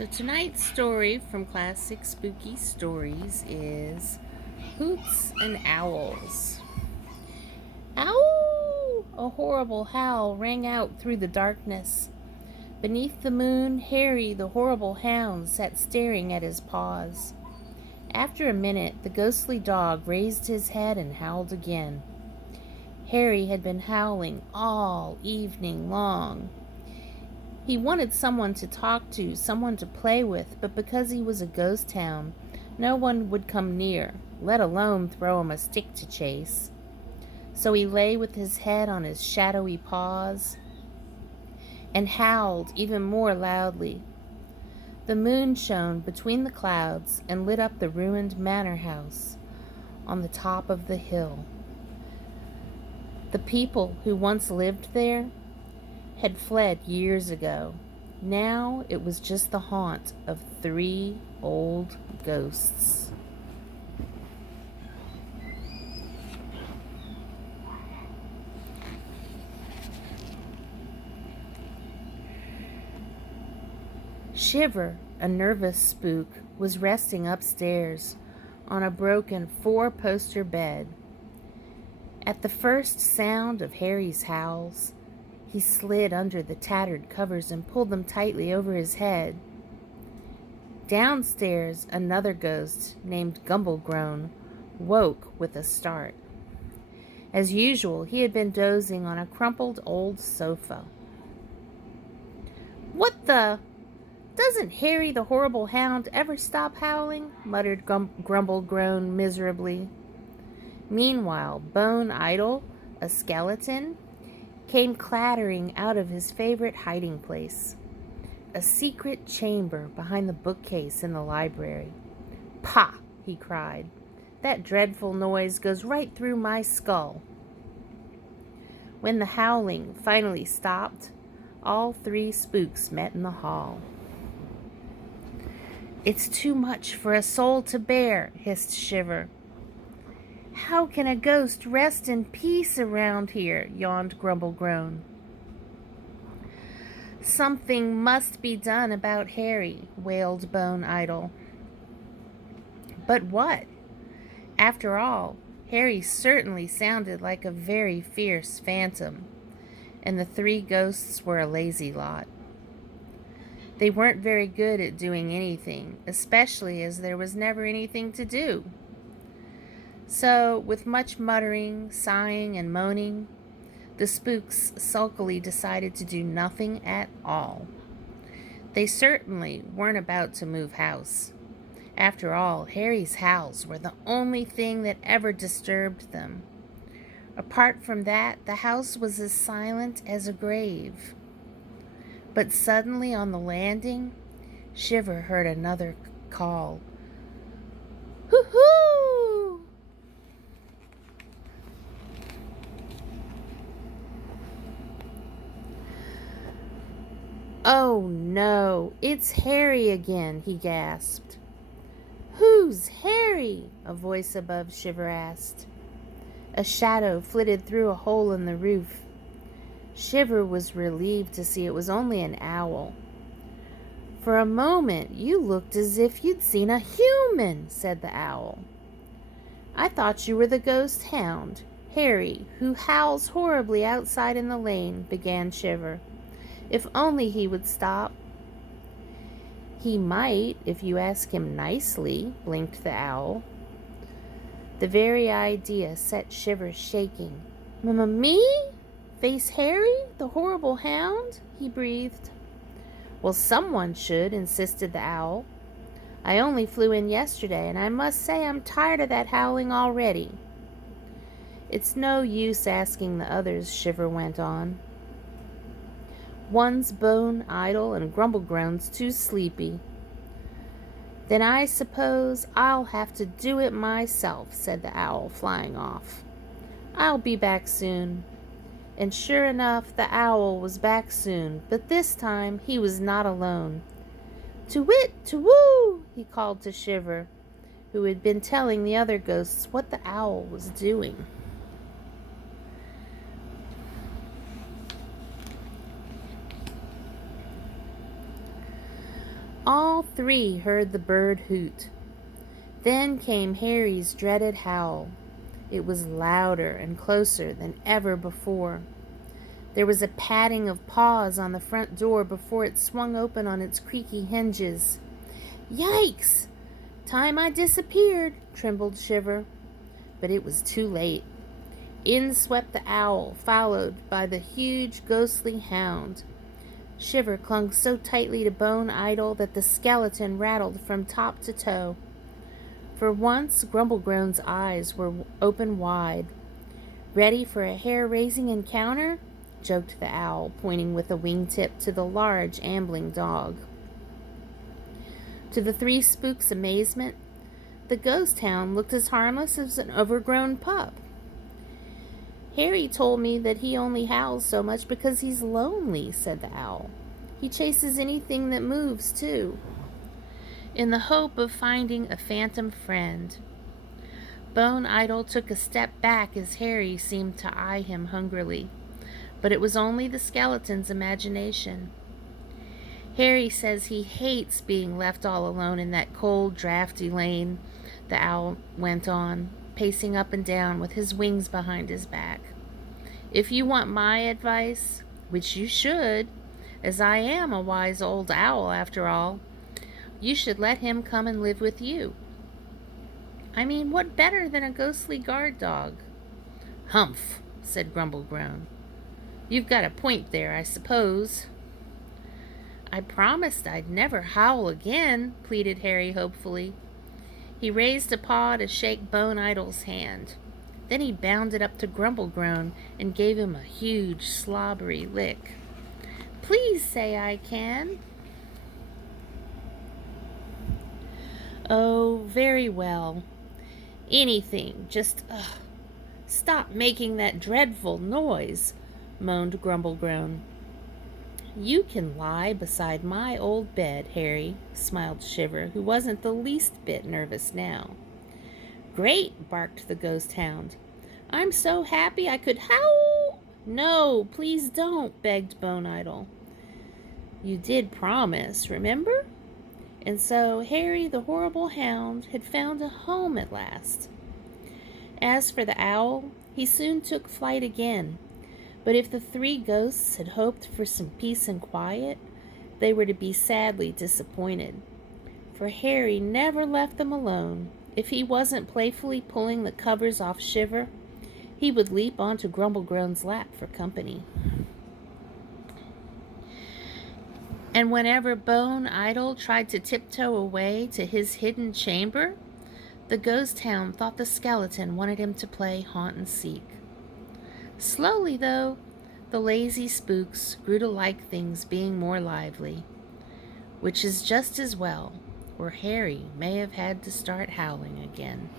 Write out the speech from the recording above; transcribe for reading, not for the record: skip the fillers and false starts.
So tonight's story from Classic Spooky Stories is Hoots and Owls. Ow! A horrible howl rang out through the darkness. Beneath the moon, Harry, the horrible hound, sat staring at his paws. After a minute, the ghostly dog raised his head and howled again. Harry had been howling all evening long. He wanted someone to talk to, someone to play with, but because he was a ghost hound, no one would come near, let alone throw him a stick to chase. So he lay with his head on his shadowy paws and howled even more loudly. The moon shone between the clouds and lit up the ruined manor house on the top of the hill. The people who once lived there had fled years ago. Now it was just the haunt of 3 old ghosts. Shiver, a nervous spook, was resting upstairs on a broken 4-poster bed. At the first sound of Harry's howls, he slid under the tattered covers and pulled them tightly over his head. Downstairs, another ghost named Gumblegrown woke with a start. As usual, he had been dozing on a crumpled old sofa. "What the? Doesn't Harry the horrible hound ever stop howling?" muttered Grumblegrown miserably. Meanwhile, Bone Idol, a skeleton, came clattering out of his favorite hiding place, a secret chamber behind the bookcase in the library. "Pah!" he cried. "That dreadful noise goes right through my skull." When the howling finally stopped, all 3 spooks met in the hall. "It's too much for a soul to bear," hissed Shiver. "How can a ghost rest in peace around here?" yawned Grumblegrown. "Something must be done about Harry," wailed Bone Idol. But what? After all, Harry certainly sounded like a very fierce phantom, and the 3 ghosts were a lazy lot. They weren't very good at doing anything, especially as there was never anything to do. So, with much muttering, sighing, and moaning, the spooks sulkily decided to do nothing at all. They certainly weren't about to move house. After all, Harry's howls were the only thing that ever disturbed them. Apart from that, the house was as silent as a grave. But suddenly on the landing, Shiver heard another call. "Hoo-hoo!" "Oh no, it's Harry again," he gasped. "Who's Harry?" a voice above Shiver asked. A shadow flitted through a hole in the roof. Shiver was relieved to see it was only an owl. "For a moment you looked as if you'd seen a human," said the owl. "I thought you were the ghost hound, Harry, who howls horribly outside in the lane," began Shiver. "If only he would stop." "He might, if you ask him nicely," blinked the owl. The very idea set Shiver shaking. "Me? Face Harry, the horrible hound?" he breathed. "Well, someone should," insisted the owl. "I only flew in yesterday, and I must say I'm tired of that howling already." "It's no use asking the others," Shiver went on. "One's Bone Idle and Grumblegrown's too sleepy." "Then I suppose I'll have to do it myself," said the owl, flying off. "I'll be back soon." And sure enough, the owl was back soon, but this time he was not alone. "To-wit, to-woo!" he called to Shiver, who had been telling the other ghosts what the owl was doing. All three heard the bird hoot. Then came Harry's dreaded howl. It was louder and closer than ever before. There was a patting of paws on the front door before it swung open on its creaky hinges. Yikes! Time I disappeared, trembled Shiver. But it was too late. In swept the owl, followed by the huge ghostly hound. Shiver clung so tightly to Bone Idol that the skeleton rattled from top to toe. For once, Grumblegroan's eyes were open wide. Ready for a hair-raising encounter? Joked the owl, pointing with a wingtip to the large ambling dog. To the three spooks' amazement, the ghost hound looked as harmless as an overgrown pup. Harry told me that he only howls so much because he's lonely, said the owl. He chases anything that moves, too, in the hope of finding a phantom friend. Bone Idol took a step back as Harry seemed to eye him hungrily, but it was only the skeleton's imagination. Harry says he hates being left all alone in that cold, drafty lane, the owl went on, pacing up and down with his wings behind his back. If you want my advice, which you should, as I am a wise old owl after all, you should let him come and live with you. I mean, what better than a ghostly guard dog? Humph, said Grumblegroan. You've got a point there, I suppose. I promised I'd never howl again, pleaded Harry hopefully. He raised a paw to shake Bone Idol's hand. Then he bounded up to Grumblegroan and gave him a huge, slobbery lick. Please say I can. Oh, very well. Anything, just, stop making that dreadful noise, moaned Grumblegroan. You can lie beside my old bed, Harry, smiled Shiver, who wasn't the least bit nervous now. Great, barked the ghost hound. I'm so happy I could howl. No, please don't, begged Bone Idol. You did promise, remember? And so Harry the horrible hound had found a home at last. As for the owl, he soon took flight again. But if the three ghosts had hoped for some peace and quiet, they were to be sadly disappointed. For Harry never left them alone. If he wasn't playfully pulling the covers off Shiver, he would leap onto Grumblegroan's lap for company. And whenever Bone Idol tried to tiptoe away to his hidden chamber, the ghost hound thought the skeleton wanted him to play haunt and seek. Slowly, though, the lazy spooks grew to like things being more lively, which is just as well, or Harry may have had to start howling again.